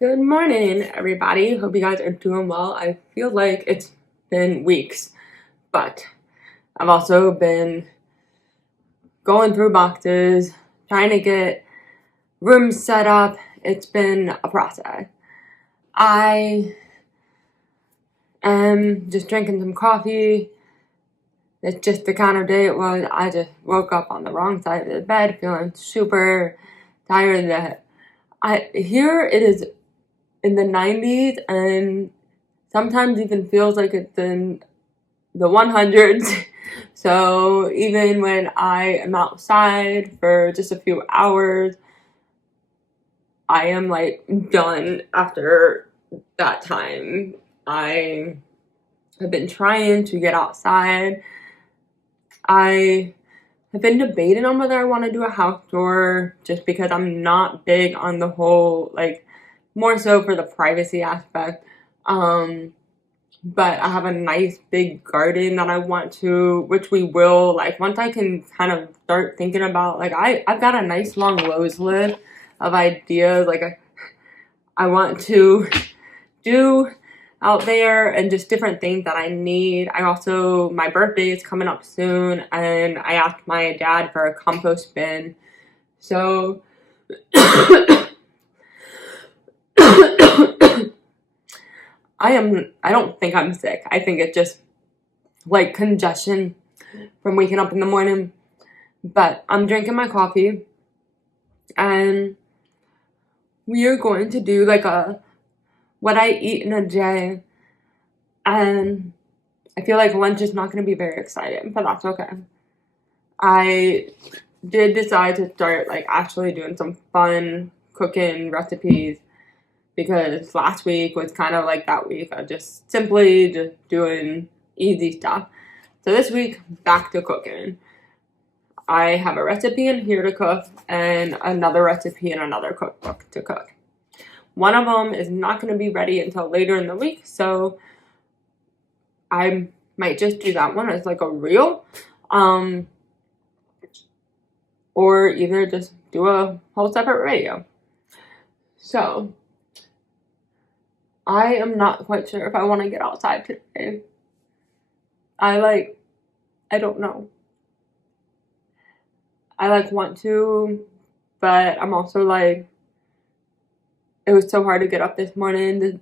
Good morning, everybody. Hope you guys are doing well. I feel like it's been weeks, but I've also been going through boxes, trying to get rooms set up. It's been a process. I am just drinking some coffee. It's just the kind of day it was. I just woke up on the wrong side of the bed, feeling super tired that here it is in the 90s and sometimes even feels like it's in the 100s. So even when I am outside for just a few hours, I am like done after that time. I have been trying to get outside. I have been debating on whether I want to do a house tour just because I'm not big on the whole, like, more so for the privacy aspect. But I have a nice big garden that I want to, which we will, like, once I can kind of start thinking about, like, I've got a nice long rose list of ideas, like, I want to do out there and just different things that I need. My birthday is coming up soon, and I asked my dad for a compost bin. So, I don't think I'm sick. I think it's just like congestion from waking up in the morning. But I'm drinking my coffee and we are going to do like what I eat in a day. And I feel like lunch is not going to be very exciting, but that's okay. I did decide to start like actually doing some fun cooking recipes because last week was kind of like that week of just simply just doing easy stuff. So this week, back to cooking. I have a recipe in here to cook and another recipe in another cookbook to cook. One of them is not going to be ready until later in the week, so I might just do that one as like a reel. Or either just do a whole separate video. So I am not quite sure if I want to get outside today. I don't know. I want to, but I'm also like, it was so hard to get up this morning.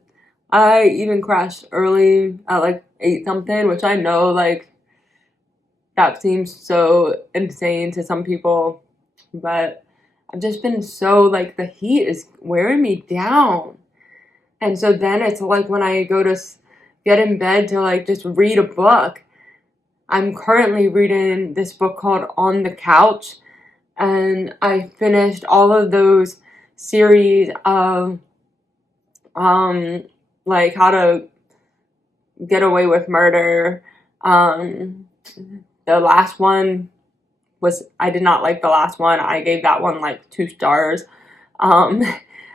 I even crashed early at like 8 something, which I know like that seems so insane to some people, but I've just been so like the heat is wearing me down. And so then it's like when I go to get in bed to like just read a book. I'm currently reading this book called On the Couch, and I finished all of those series of like how to get away with murder. The last one I did not like the last one. I gave that one like 2 stars.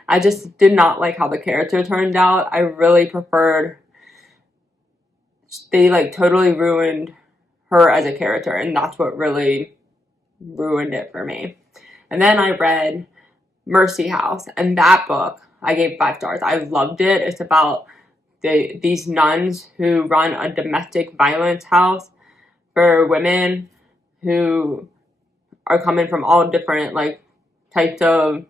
I just did not like how the character turned out. I really preferred, they like totally ruined her as a character, and that's what really ruined it for me. And then I read Mercy House, and that book I gave 5 stars. I loved it. It's about these nuns who run a domestic violence house for women who are coming from all different like types of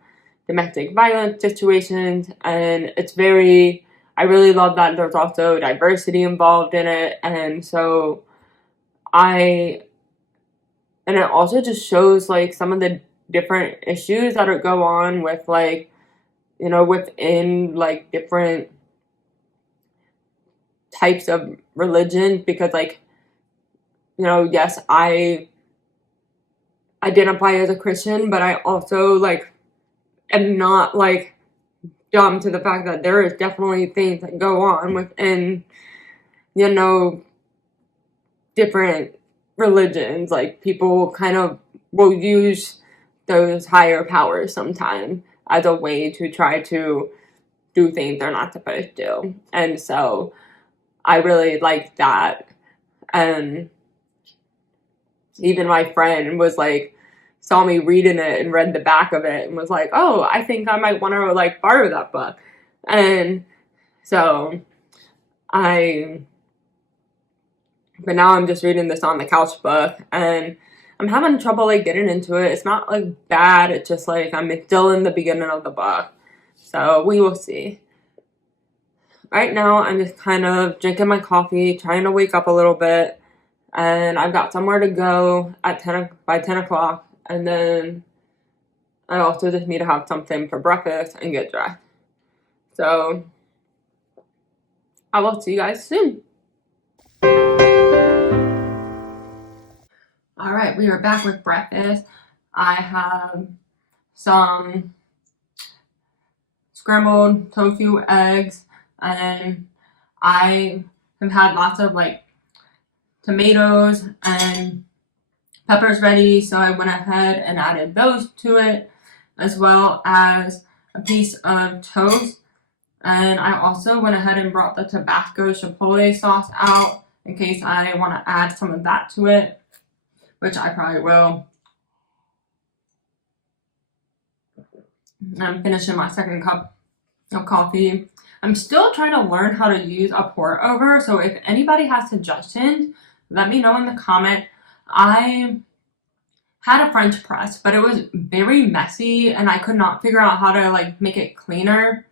domestic violence situations, and I really love that there's also diversity involved in it, and so it also just shows like some of the different issues that go on with like, within like different types of religion, because like, yes, I identify as a Christian, but I also like am not like dumb to the fact that there is definitely things that go on within, different religions. Like people kind of will use those higher powers sometimes as a way to try to do things they're not supposed to. And so I really like that. And even my friend was like, saw me reading it and read the back of it and was like, oh, I think I might want to like borrow that book. And so but now I'm just reading this on the couch book, and I'm having trouble like getting into it. It's not like bad, it's just like I'm still in the beginning of the book. So we will see. Right now I'm just kind of drinking my coffee, trying to wake up a little bit, and I've got somewhere to go at by 10 o'clock, and then I also just need to have something for breakfast and get dressed. So I will see you guys soon. Alright, we are back with breakfast. I have some scrambled tofu eggs, and I have had lots of like tomatoes and peppers ready, so I went ahead and added those to it, as well as a piece of toast. And I also went ahead and brought the Tabasco chipotle sauce out in case I want to add some of that to it, which I probably will. I'm finishing my second cup of coffee. I'm still trying to learn how to use a pour over, so if anybody has suggestions, let me know in the comment. I had a French press, but it was very messy and I could not figure out how to like make it cleaner.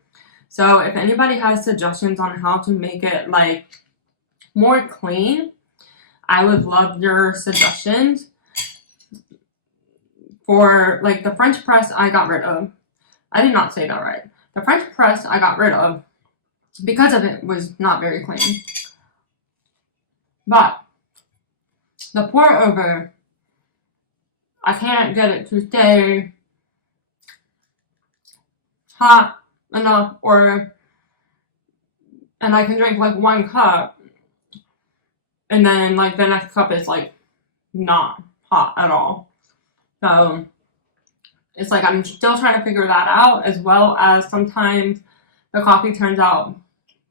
So if anybody has suggestions on how to make it like more clean, I would love your suggestions. For like the French press I got rid of. I did not say that right. The French press I got rid of because of it was not very clean. But the pour over, I can't get it to stay hot enough, and I can drink like one cup, and then like the next cup is like not hot at all. So it's like I'm still trying to figure that out, as well as sometimes the coffee turns out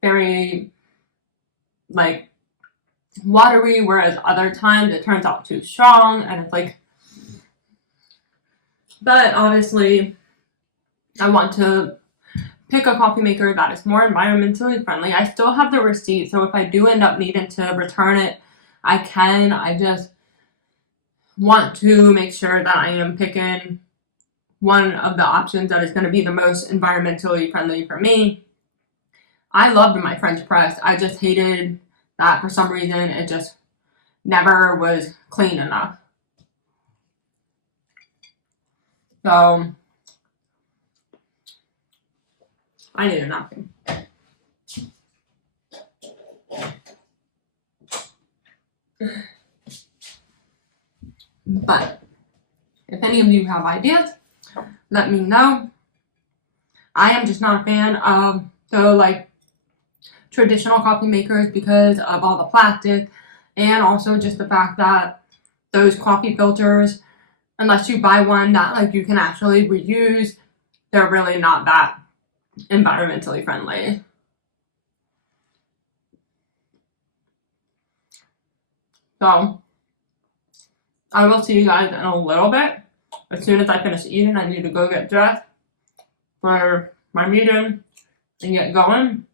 very like watery, whereas other times it turns out too strong, and it's like, but obviously I want to pick a coffee maker that is more environmentally friendly. I still have the receipt, so if I do end up needing to return it, I can. I just want to make sure that I am picking one of the options that is going to be the most environmentally friendly for me. I loved my French press. I just hated that for some reason it just never was clean enough. So I need a napkin. But if any of you have ideas, let me know. I am just not a fan of the like traditional coffee makers because of all the plastic, and also just the fact that those coffee filters, unless you buy one that like you can actually reuse, they're really not that environmentally friendly. So I will see you guys in a little bit. As soon as I finish eating, I need to go get dressed for my meeting and get going.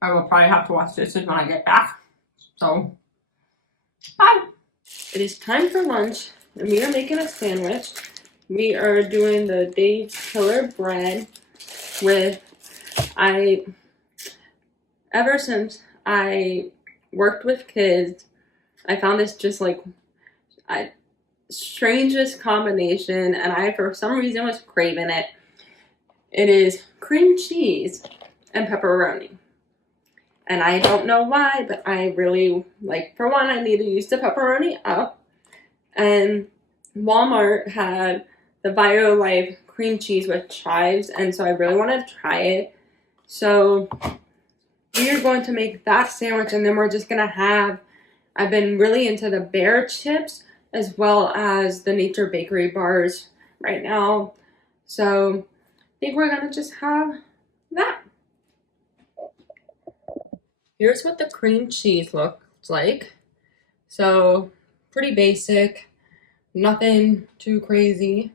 I will probably have to wash dishes when I get back. So, bye! It is time for lunch, and we are making a sandwich. We are doing the Dave's Killer bread with, ever since I worked with kids, I found this just like, strangest combination, and I for some reason was craving it. It is cream cheese and pepperoni, and I don't know why, but I really like, for one, I need to use the pepperoni up, and Walmart had the BioLife cream cheese with chives, and so I really want to try it. So we are going to make that sandwich, and then we're just gonna have, I've been really into the bear chips as well as the Nature Bakery bars right now. So I think we're gonna just have that. Here's what the cream cheese looks like. So pretty basic, nothing too crazy.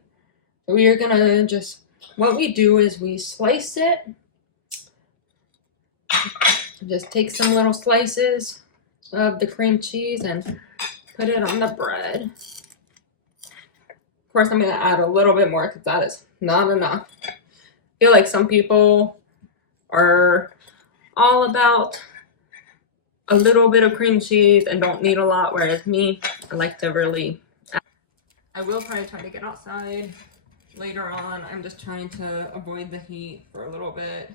We are gonna just, what we do is we slice it Just take some little slices of the cream cheese and put it on the bread. Of course, I'm going to add a little bit more because that is not enough. I feel like some people are all about a little bit of cream cheese and don't need a lot, whereas me, I like to really add. I will probably try to get outside later on. I'm just trying to avoid the heat for a little bit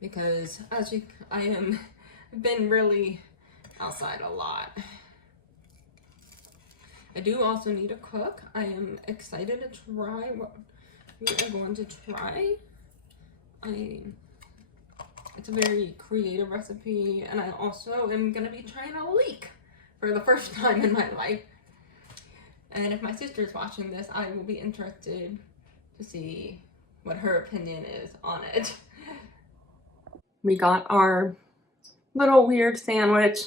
because I've been really outside a lot. I do also need to cook. I am excited to try what we are going to try. It's a very creative recipe, and I also am gonna be trying a leek for the first time in my life. And if my sister's watching this, I will be interested to see what her opinion is on it. We got our little weird sandwich.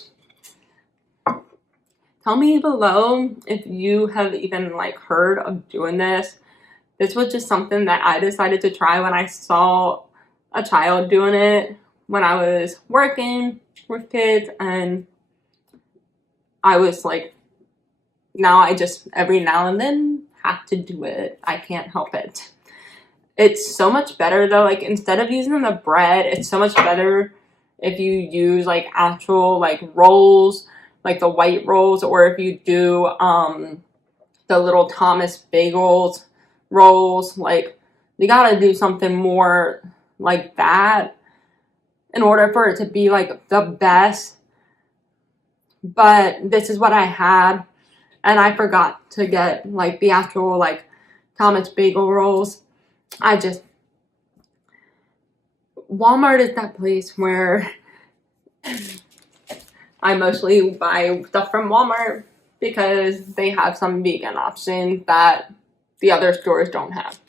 Tell me below if you have even like heard of doing this. This was just something that I decided to try when I saw a child doing it when I was working with kids, and I was like, now I just every now and then have to do it. I can't help it. It's so much better though, like instead of using the bread, it's so much better if you use like actual like rolls, like the white rolls, or if you do the little Thomas bagels rolls. Like you gotta do something more like that in order for it to be like the best. But this is what I had, and I forgot to get like the actual like Thomas bagel rolls. Walmart is that place where I mostly buy stuff from Walmart because they have some vegan options that the other stores don't have.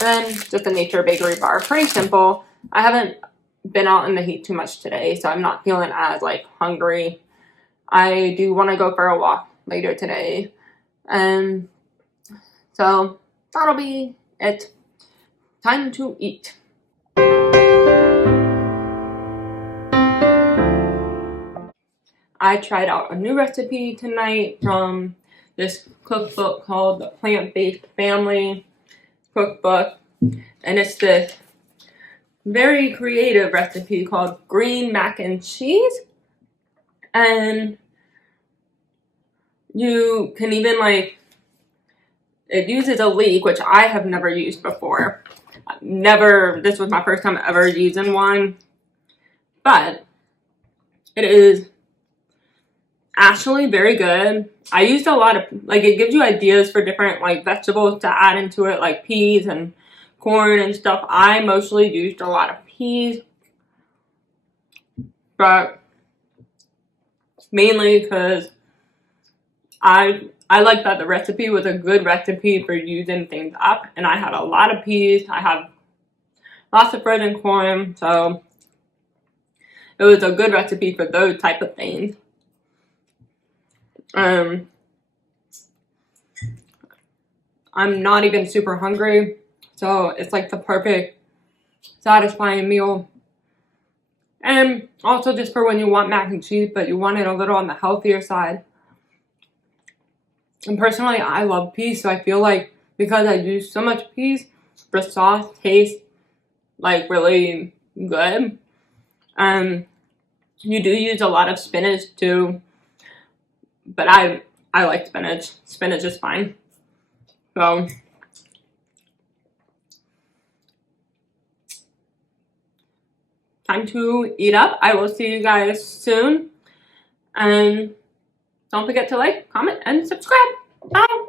And then just a Nature Bakery bar, pretty simple. I haven't been out in the heat too much today, so I'm not feeling as like hungry. I do want to go for a walk later today, and so that'll be it. Time to eat. I tried out a new recipe tonight from this cookbook called the Plant-Based Family Cookbook, and it's this very creative recipe called green mac and cheese. And you can even like, it uses a leek, which I have never used before. This was my first time ever using one, but it is actually very good. I used a lot of, like, it gives you ideas for different like vegetables to add into it, like peas and corn and stuff. I mostly used a lot of peas, but mainly because I like that the recipe was a good recipe for using things up, and I had a lot of peas. I have lots of frozen corn, so it was a good recipe for those type of things. I'm not even super hungry, so it's like the perfect satisfying meal. And also just for when you want mac and cheese, but you want it a little on the healthier side. And personally, I love peas, so I feel like because I use so much peas, the sauce tastes like really good. You do use a lot of spinach too, but I like spinach. Spinach is fine. So time to eat up. I will see you guys soon. And don't forget to like, comment, and subscribe. Bye.